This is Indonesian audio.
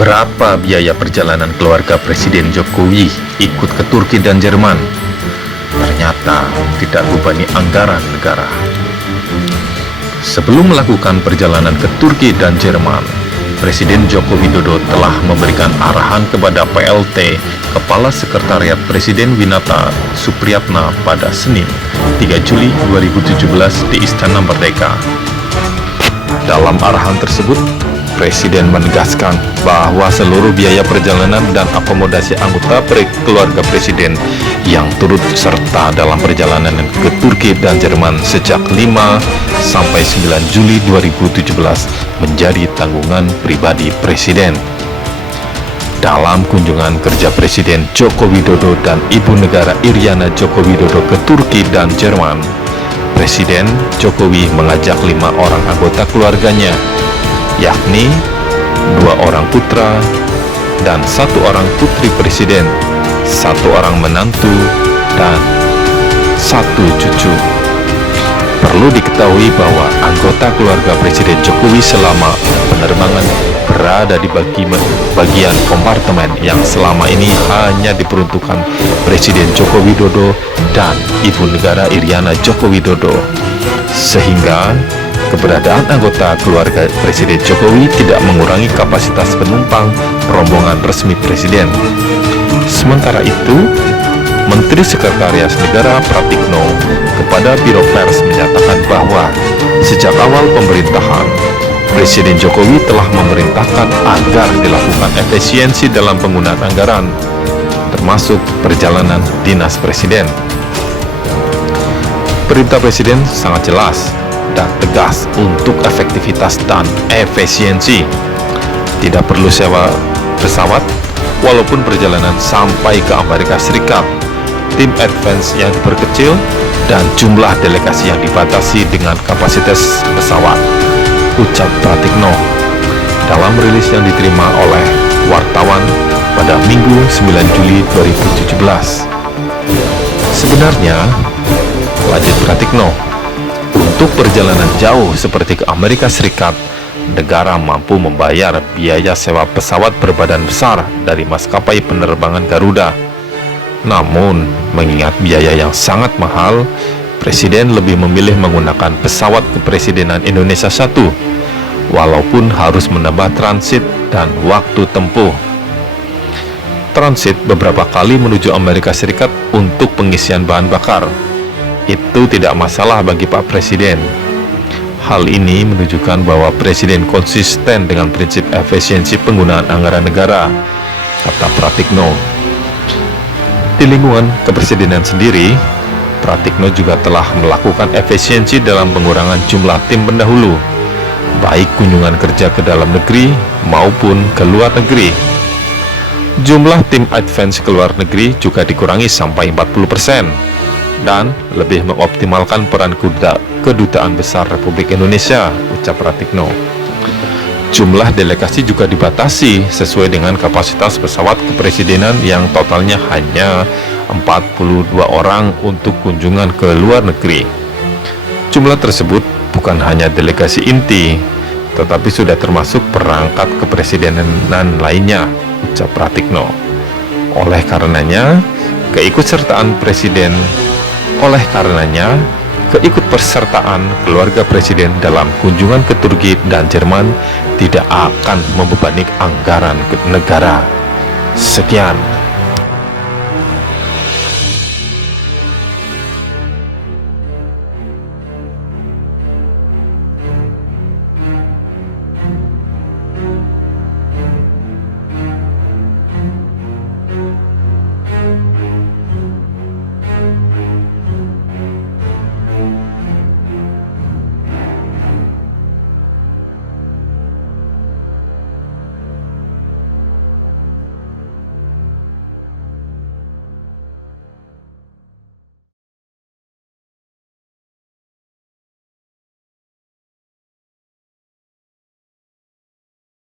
Berapa biaya perjalanan keluarga Presiden Jokowi ikut ke Turki dan Jerman? Ternyata tidak membebani anggaran negara. Sebelum melakukan perjalanan ke Turki dan Jerman, Presiden Joko Widodo telah memberikan arahan kepada PLT Kepala Sekretariat Presiden Winata Supriyatna pada Senin, 3 Juli 2017 di Istana Merdeka. Dalam arahan tersebut, Presiden menegaskan bahwa seluruh biaya perjalanan dan akomodasi anggota keluarga Presiden yang turut serta dalam perjalanan ke Turki dan Jerman sejak 5 sampai 9 Juli 2017 menjadi tanggungan pribadi Presiden. Dalam kunjungan kerja Presiden Joko Widodo dan Ibu Negara Iriana Joko Widodo ke Turki dan Jerman, Presiden Jokowi mengajak 5 orang anggota keluarganya, yakni 2 orang putra dan 1 orang putri Presiden, 1 orang menantu, dan 1 cucu. Perlu diketahui bahwa anggota keluarga Presiden Jokowi selama penerbangan berada di bagian kompartemen yang selama ini hanya diperuntukkan Presiden Joko Widodo dan Ibu Negara Iriana Joko Widodo, sehingga keberadaan anggota keluarga Presiden Jokowi tidak mengurangi kapasitas penumpang rombongan resmi Presiden. Sementara itu, Menteri Sekretaris Negara Pratikno kepada Biro Pers menyatakan bahwa sejak awal pemerintahan, Presiden Jokowi telah memerintahkan agar dilakukan efisiensi dalam penggunaan anggaran, termasuk perjalanan dinas Presiden. Perintah Presiden sangat jelas dan tegas untuk efektivitas dan efisiensi. Tidak perlu sewa pesawat, walaupun perjalanan sampai ke Amerika Serikat, tim advance yang diperkecil, dan jumlah delegasi yang dibatasi dengan kapasitas pesawat, ucap Pratikno dalam rilis yang diterima oleh wartawan pada Minggu 9 Juli 2017. Sebenarnya, lanjut Pratikno, untuk perjalanan jauh seperti ke Amerika Serikat, negara mampu membayar biaya sewa pesawat berbadan besar dari maskapai penerbangan Garuda. Namun, mengingat biaya yang sangat mahal, Presiden lebih memilih menggunakan pesawat Kepresidenan Indonesia 1, walaupun harus menambah transit dan waktu tempuh. Transit beberapa kali menuju Amerika Serikat untuk pengisian bahan bakar. Itu tidak masalah bagi Pak Presiden. Hal ini menunjukkan bahwa Presiden konsisten dengan prinsip efisiensi penggunaan anggaran negara, kata Pratikno. Di lingkungan kepresidenan sendiri, Pratikno juga telah melakukan efisiensi dalam pengurangan jumlah tim pendahulu, baik kunjungan kerja ke dalam negeri maupun ke luar negeri. Jumlah tim advance ke luar negeri juga dikurangi sampai 40%, dan lebih mengoptimalkan peran Kedutaan Besar Republik Indonesia, ucap Pratikno. Jumlah delegasi juga dibatasi sesuai dengan kapasitas pesawat kepresidenan yang totalnya hanya 42 orang untuk kunjungan ke luar negeri. Jumlah tersebut bukan hanya delegasi inti, tetapi sudah termasuk perangkat kepresidenan lainnya, ucap Pratikno. Oleh karenanya, keikutsertaan keluarga Presiden dalam kunjungan ke Turki dan Jerman tidak akan membebani anggaran negara. Sekian.